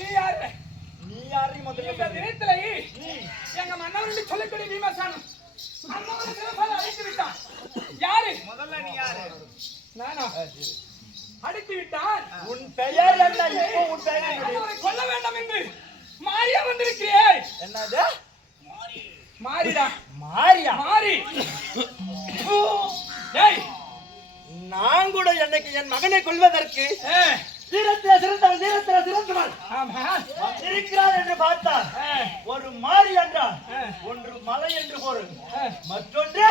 நீ யாரு? நீ யாரு முதல்ல? இந்த தினத்திலே எங்க மன்னவர்கள் சொல்லக்கூடிய பீமசானம் அண்ணாவை சிறப்பாக அழைத்து விட்டான். யாரு? முதல்ல நீ யாரு? நானா? அடித்து விட்டான். உன் பெயர் என்ன? இப்போ உன் பெயர் என்ன? அவரை கொல்ல வேண்டாம் என்று மாரியா வந்திருக்கிறேன். என்னது? மாரிடா. மாரியா? மாரி. டேய், நான் கூட என்னைக்கு என் மகனை கொல்வதற்கு வீரத்திலே சிறந்தவன் ஆமா இருக்கிறார் என்று பார்த்தார். ஒரு மாரி என்றார், ஒன்று மலை என்று பொருள், மற்றொன்று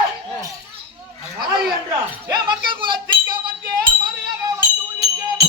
மாரி என்றார். மக்கள் குலத்திற்கு வந்தே மலையாக வந்து உதித்தேன்.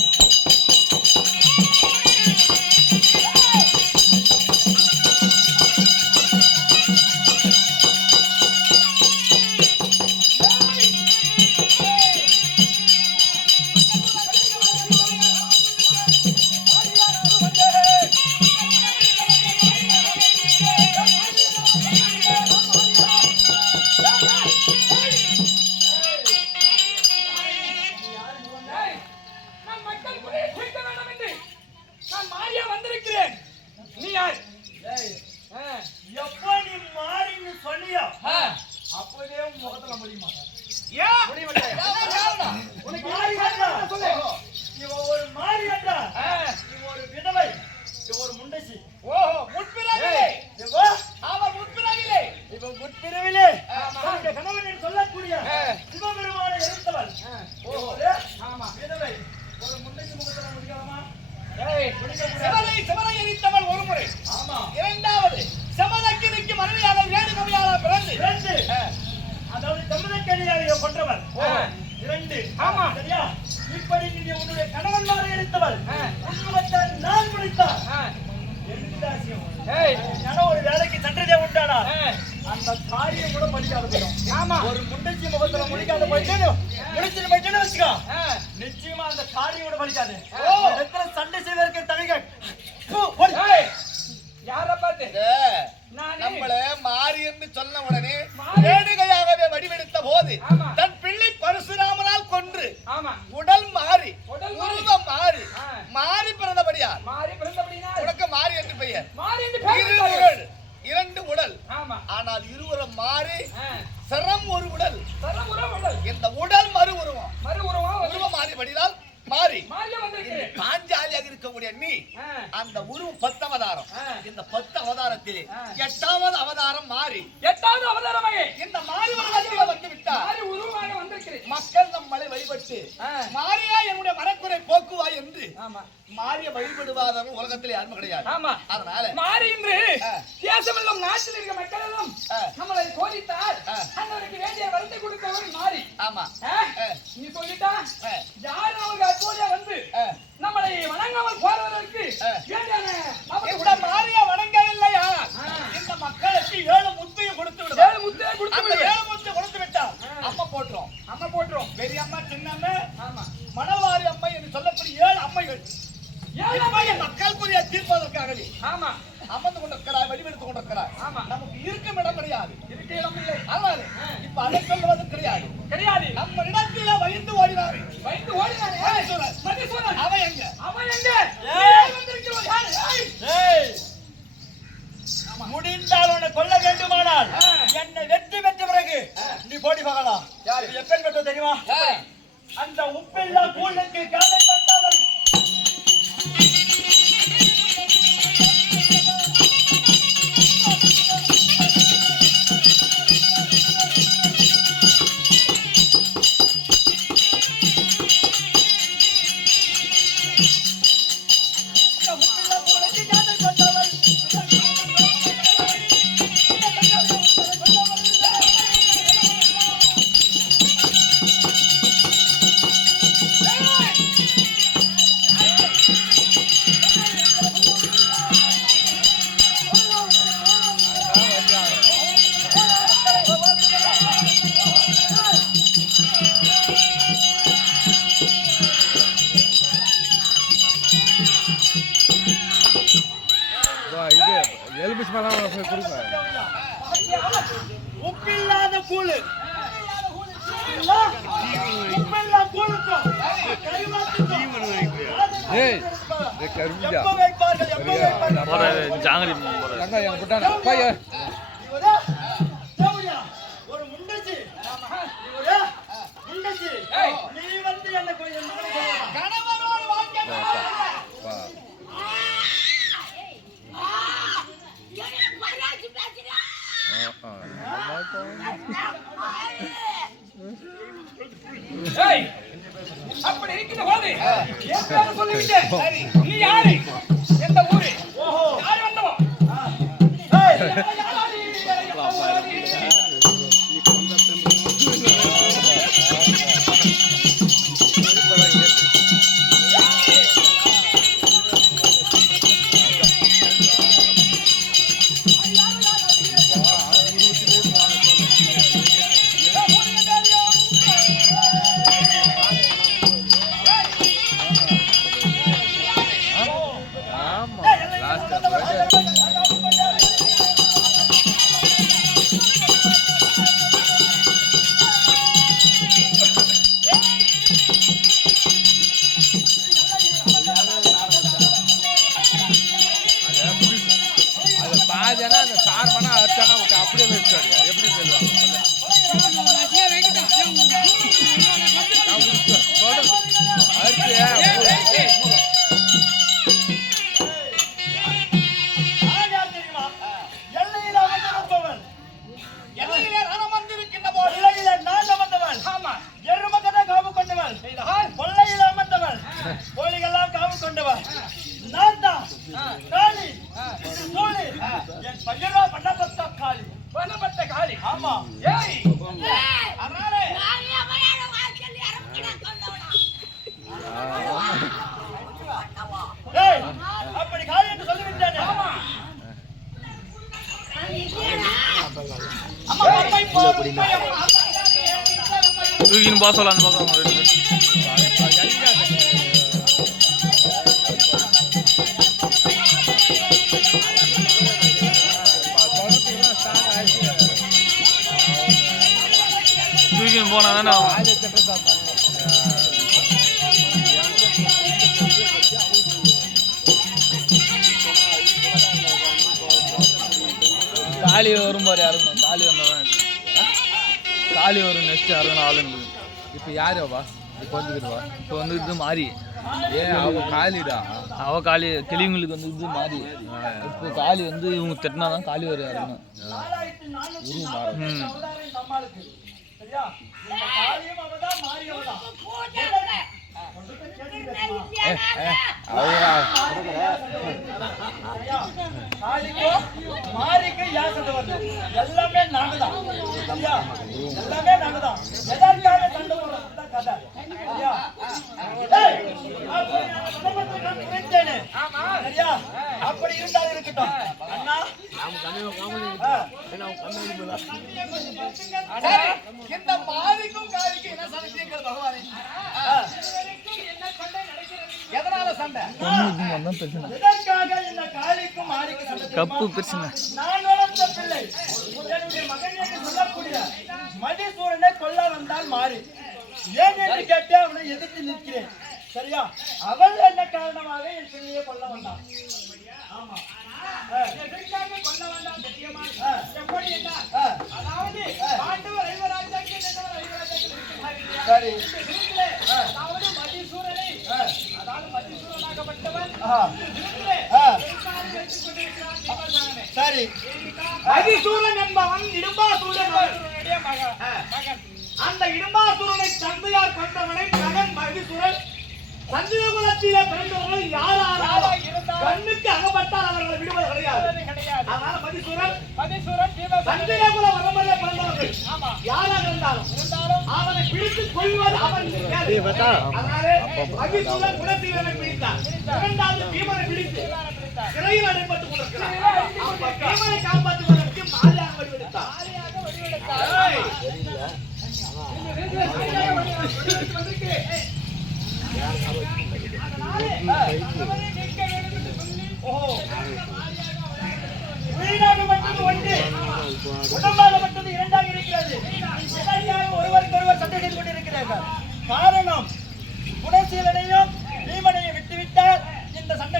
எப்ப நீ மாறின்னு சொன்னியோ அப்பவே முகத்துல முடியுமா? உனக்கு மாறி சொல்லு. இவ ஒரு மாறி என்றா, இவ ஒரு விதவை, இவ ஒரு முண்டசி. ஓஹோ, முற்பிறவிலே. அவன் முற்பிறவிலே. இவ முற்பிறவிலே தன்னுடைய கணவன் என்று சொல்லக்கூடிய சிவபெருமானை எரித்தவள். ஆமா விதவை, ஒரு முண்டசி முகத்துல முடிக்கலாமா? சிவனை எரித்தவள் ஒரு முறை. ஆமா. இரண்டாவது சமதக்கினிக்கு மனைவியாக வேடு கவியாக பிறந்து அதாவது சமதக்கனியாக கொன்றவள். இரண்டு. ஆமா. சரியா? இப்படி நீ உன்னுடைய கணவன்மாரை எடுத்தவள். உன்னுடைய நான் முடித்தார். ஒரு வேலைக்கு சென்றதே உண்டானா அந்த காரியம் கூட படிக்காத போயிடும். ஆமா. ஒரு முண்டச்சி முகத்துல முடிக்காத போயிட்டு முடிச்சுட்டு போயிட்டேன்னு வச்சுக்கோ, நிச்சயமா அந்த காரியம் கூட படிக்காது. எத்தனை சண்டை செய்வதற்கு தவிர யார பார்த்து நம்மள மாறி என்று சொன்ன உடனே வேடுகையாகவே வடிவெடுத்த போது தன் பிள்ளை பரசுராமனால் கொன்று உடல் மாறி உருவம் மாறி மாறி பிறந்தபடியா உனக்கு மாறி என்று பெயர். இரண்டு உடல், ஆனால் இருவரும் மாறி சரம் ஒரு உடல். இந்த உடல் மறு உருவம் உருவம் மாறிபடினால் மாறி பாஞ்சாலியாக இருக்கக்கூடிய நீ அந்த உருவம் 10 அவதாரம். இந்த 10 அவதாரத்திலே 8வது அவதாரம் மாறி. 8வது அவதாரமாக இந்த மாறி உருவத்திலே வந்து விட்டார். உருவமாக வந்திருக்கிறேன். மக்கள் நம்மளை வழிபட்டு மாரியா என்னுடைய மனக்குறை போக்குவாய் என்று மாறிய வழிபடுவாதவங்க உலகத்திலே யாரும் கிடையாது. அதனால மாறி என்று தேசமெல்லாம் நாட்டில் இருக்க மக்கள் எல்லாம் நம்மளை சோதித்தார். அண்ணனுக்கு வேண்டிய வரத்தை கொடுத்தவர் மாறி. ஆமா, நீ சொல்லிட்டா யாரும் அவங்க அப்போதே வந்து நம்மளை வணங்காமல் போறதற்கு இந்த மாரியா வணங்கவில்லையா? இந்த மக்களுக்கு 7 முத்தையும் கொடுத்து விடு. 7 முத்தையை கொடுத்து விட்டால் அம்மா போட்டுரும். பெரிய அம்மா, சின்னம்மா, மணவாரி அம்மை என்று சொல்லக்கூடிய 7 அம்மைகள். 7 அம்மைகள் மக்களுக்குரிய தீர்ப்பதற்காகவே அமர்ந்து கொண்டிருக்கிறார், வடிவெடுத்துக் கொண்டிருக்கிறார். நமக்கு இருக்கும் இடம் கிடையாது, இருக்க இடம் இல்லை. அதனால இப்ப அதை சொல்வது கிடையாது. நம்ம இடத்துல வைந்து ஓடினாரு. அவன் எங்க? முடிந்தால் உன்னை கொல்ல வேண்டுமானால் என்னை வெற்றி பெற்ற பிறகு நீ போடி பார்க்கலாம். எப்பேன் பெற்ற தெரியுமா? அந்த உப்பில்லா கூழுக்கு கதை பட்டவள். உப்பில்லாத கூழு உப்பில்லா கூழுக்கும் எப்ப வைப்பார்கள் எப்ப வைப்பார்கள் ஜாங்கரி ஒரு முண்டச்சி முண்டச்சி நீ வந்து என்ன கொஞ்சம் கணவரோடு வாழ்க்கை அப்படி இருக்கிற போது ஏற்கனவே சொல்லிவிட்டேன். நீ யாரு, எந்த ஊரு, யார் வந்தவோ? அப்படி காலி என்று சொல்லிவிட்டானே. தூக்கின்னு போக சொல்ல அந்த பக்கம் தூக்கின்னு போனா தானே காலி வரும் பாரு யாருக்கும் காலி வந்தவன் காலி வரும் நெக்ஸ்ட் யாருக்கும் ஆளுங்க இப்போ யாரவா இப்போ வந்துக்கிடுவா இப்போ வந்துட்டு மாறி ஏன் அவ காலிடா அவ காலி கிளிங்களுக்கு வந்து இது மாறி இப்போ காலி வந்து இவங்க திட்டினாதான் காலி வரும் யாருன்னா மாறிக்கு யார் சண்டை வருது? எல்லாமே நாங்கதான். எல்லாமே நாங்கதான். எதற்காக சண்டை போடுறோம் கதை. அப்படி இருந்தாலும் இருக்கட்டும் அண்ணா. இந்த மாரிக்கும் காரிக்கும் என்ன சண்டை பகவானே? எதனால சண்டை? எதற்காக இந்த காளிக்கும் மாரிக்கும் சண்டை? கப்பு பிரச்சனை. நான் வளர்த்த பிள்ளை என்னுடைய மகன் என்று சொல்லக்கூடிய மதிசூரனை கொல்ல வந்தால் மாறி ஏன் என்று கேட்டு அவனை எதிர்த்து நிற்கிறேன். சரியா? அவள் என்ன காரணமாக என் பிள்ளையை கொல்ல வந்தான். ஆமா எதற்காக கொல்ல வேண்டாம் தெரியுமா? எப்படி என்றால், அதாவது பாண்டவர் ஐவராஜாக்கள் என்றவர் ஐவராஜாக்கள் இருக்கிறார்கள். சரி. இந்த வீட்டிலே அதாவது மதிசூரனை அதாவது மதிசூரனாகப்பட்டவன் வீட்டிலே எக்காலம் வைத்துக் கொண்டிருக்கிறான் தீபாசாரனை. சரி. மதிசூரன் என்பவன் இடும்பாசூரனுடைய மகன். அந்த இடும்பாசூரனை தந்தையார் கொண்டவனை மகன் மதிசூரன் சந்திரகுலத்திலே பிறந்தவர்கள் யாராலும் கண்ணுக்கு அகப்பட்டால் அவர்களை விடுவது கிடையாது. அதனால மதிசூரன் சந்திரகுல வரம்பரை பிறந்தவர்கள் யாராக இருந்தாலும் அவனை பிடித்து கொள்வது அவன். அதனாலே மதிசூரன் குலசீலனை பிடித்தார். இரண்டாவது பீமனை பிடித்து சிறையில் அடைப்பட்டுக் கொண்டிருக்கிறார். பீமனை காப்பாற்றுவதற்கு மாரியாக வடிவெடுத்தார். உயிராகப்பட்டது ஒன்று, உடம்பாகப்பட்டது இரண்டாக இருக்கிறது. ஒருவருக்கொருவர் சண்டை செய்து கொண்டிருக்கிறார்கள். காரணம் குணசீலனையும் பீமனையும் விட்டுவிட்டால் இந்த சண்டை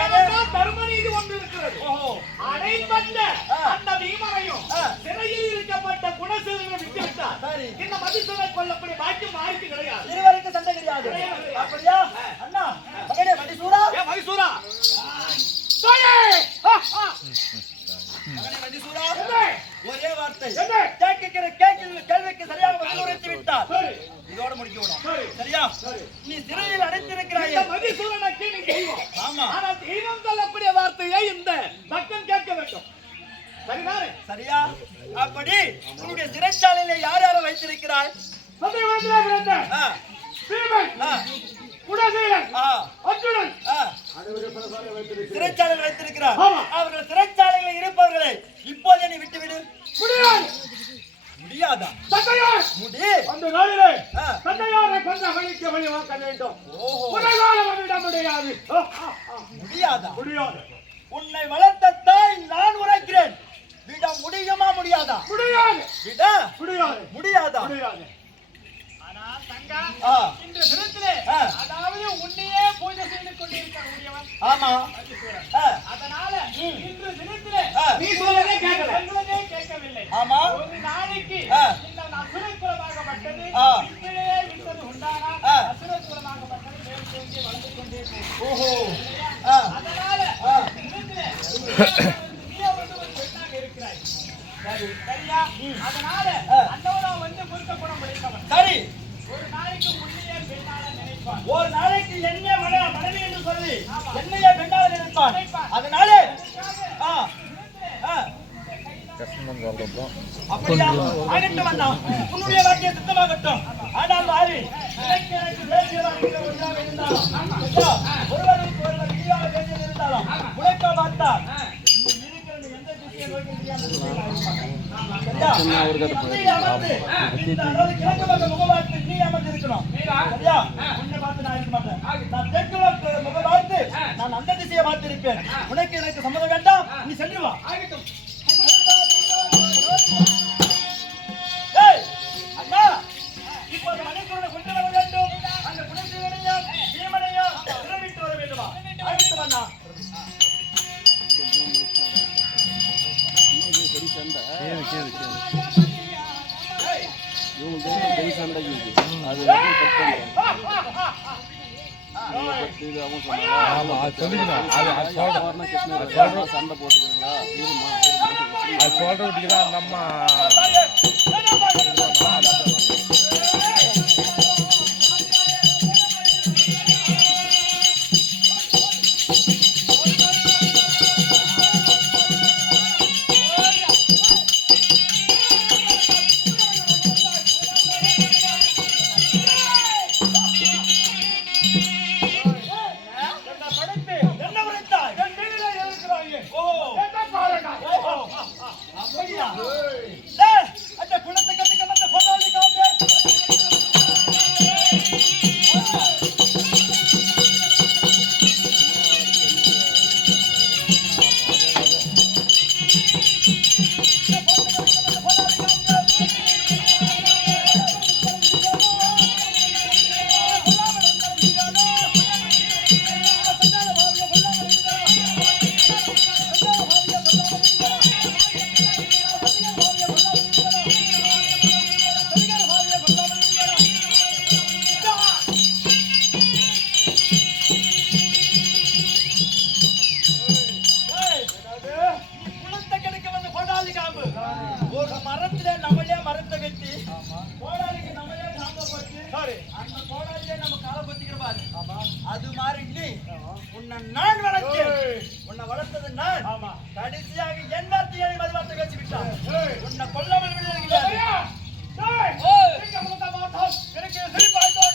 ஏனென்றால் தர்ம நீதி ஒன்று இருக்கிறது. ஓஹோ. அடைப்பட்ட அந்த பீமனையும் சிறையில் இருக்கப்பட்ட குணசீலனை விட்டுவிட்டார். சரி. இந்த மதிசூரனை கொல்லக்கூடிய பாக்கியம் மாறிக்கு கிடையாது. இருவருக்கு சண்டை கிடையாது. அப்படியா அண்ணா? மகனே மதிசூரா. ஏ மதிசூரா. மகனே மதிசூரா. என்ன? ஒரே வார்த்தை. என்ன? கேட்கிற கேள்விக்கு சரியாக பதில் உரைத்து விட்டார். இதோட முடிக்க விடும். சரியா? நீ சிறையில் அடைத்திருக்கிறாய். இந்த மதிசூரனுக்கு நீ தெய்வம். ஆமா. ஆனால் தெய்வம் சொல்லக்கூடிய வார்த்தையை இந்த பக்தன் கேட்க வேண்டும். சரிதானே? சரியா? அப்படி உன்னுடைய சிறைச்சாலையில யார் யாரை வைத்திருக்கிறாய்? சத்தியவாதியா பிறந்த ஆ. பீமன், ஆ. குணசீலன், ஆ. அர்ஜுனன் ஆ. சிறைச்சாலையில் வைத்திருக்கிறார். ஆமா. அவர்கள் சிறைச்சாலையில் இருப்பவர்களை இப்போதே நீ விட்டுவிடு. முடியாது. முடியாதா? தந்தையார் முடி. அந்த நாளிலே ஆ. தந்தையாரை கொண்டு அகழிக்க வழிவாக்க வேண்டும். ஓஹோ. உலகாலம் அவரிட முடியாது. முடியாதா? முடியாது. உன்னை வளர்த்த தாய் நான் உரைக்கிறேன். விட முடியுமா முடியாதா? முடியாது. விட முடியாது. முடியாதா? முடியாது. ஆனால் தங்கா ஆ. இந்த தினத்திலே ஆ. அதாவது உன்னையே பூஜை செய்து கொண்டிருக்கக்கூடியவன் ஆமா. ஆ. அதனால இன்று தினத்திலே ஆ. நீ சொல்வதே கேட்கல. சொல்வதே கேட்கவில்லை. ஆமா. ஒரு நாளைக்கு ஆ. இந்த அசுரக்குலமாகப்பட்டது ஆ. இப்படியே விட்டது உண்டானா ஆ. அசுரக்குலமாகப்பட்டது மேல் தோன்றி வளர்ந்து கொண்டே போகும். ஓஹோ. ஆ. அதனால ஆ. தினத்திலே நீ வந்து ஒரு பெண்ணாக இருக்கிறாய். சரியா? அதனால அன்னவரா வந்து முறுக்க குணம் உடைத்தவன். சரி. ஒரு நாளைக்கு முன்னையே பெண்ணாக நினைப்பான். ஒரு நாளைக்கு என்ன மனைவி என்று சொல்லி என்னைய பெண்ணாக நினைப்பான். அதனாலே ஆ. ஆ. அப்படியா? ஆகட்டும் அண்ணா. உன்னுடைய வாக்கிய சித்தமாகட்டும். ஆனால் மாறி எனக்கு வேண்டியதாக ஒன்றாக இருந்தாலும் ஒருவருக்கு ஒருவர் இனியாக வேண்டியது இருந்தாலும் உழைக்க பார்த்தால் எந்த திசையை நோக்கி கிழக்கு பக்கம் முகமாத்து நீ அமர்ந்திருக்கணும். சரியா? உன்னை பார்த்து நான் இருக்க மாட்டேன். நான் தெற்கு முகம் பார்த்து நான் அந்த திசையை பார்த்து இருப்பேன். உனக்கு எனக்கு சம்மதம் வேண்டாம். நீ சென்று வா. அண்ணா, இப்போது மணிக்கூட கொண்டு வர வேண்டும். அந்த குணசீலனையும் பீமனையும் விரைவிட்டு வர வேண்டுமா? ஆகட்டும் அண்ணா. சண்டை போட்டுக்கிறீங்களா? அது சொல்ற விட்டுக்கிறா நம்ம ஒரு மரத்துல நம்மளே மரத்தை வெட்டி கோடாலிக்கு நம்மளே சாம்ப போட்டு அந்த கோடாலியே நம்ம காலை பத்திக்கிற பாரு. அது மாதிரி நீ உன்னை நான் வளர்த்தேன். உன்னை வளர்த்தது நான். கடைசியாக என் வார்த்தையை மறுவார்த்தை பேசி விட்டான். உன்னை கொல்லாமல் விடுவீர்கள். எனக்கு சிரிப்பாய்த்தோம்.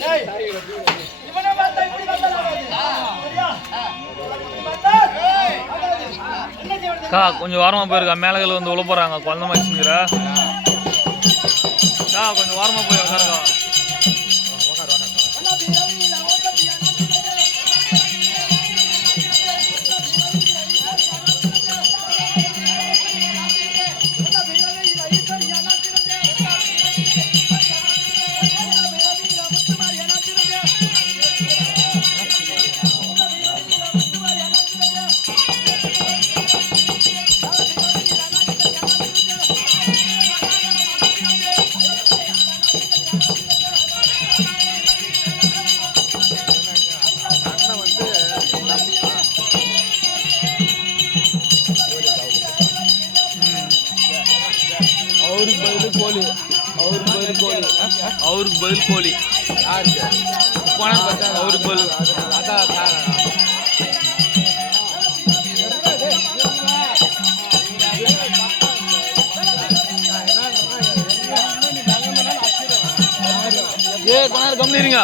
டேய், இவனை பார்த்தா இப்படி வந்தாலும் ஆகாது. சரியா? இப்படி பார்த்தா ஆகாது. என்ன செய்வது? அக்கா கொஞ்சம் வாரமாக போயிருக்கா மேலகள் வந்து உள்ள போகிறாங்க குழந்த மாதிரிங்கிற அக்கா கொஞ்சம் வாரமாக போய் உட்காருக்கா அவருக்கு பதில் கோழி அவருக்கு பதில் கோழி அவருக்கு பதில் ஏ கொஞ்ச நேரம் கம்மிடுங்க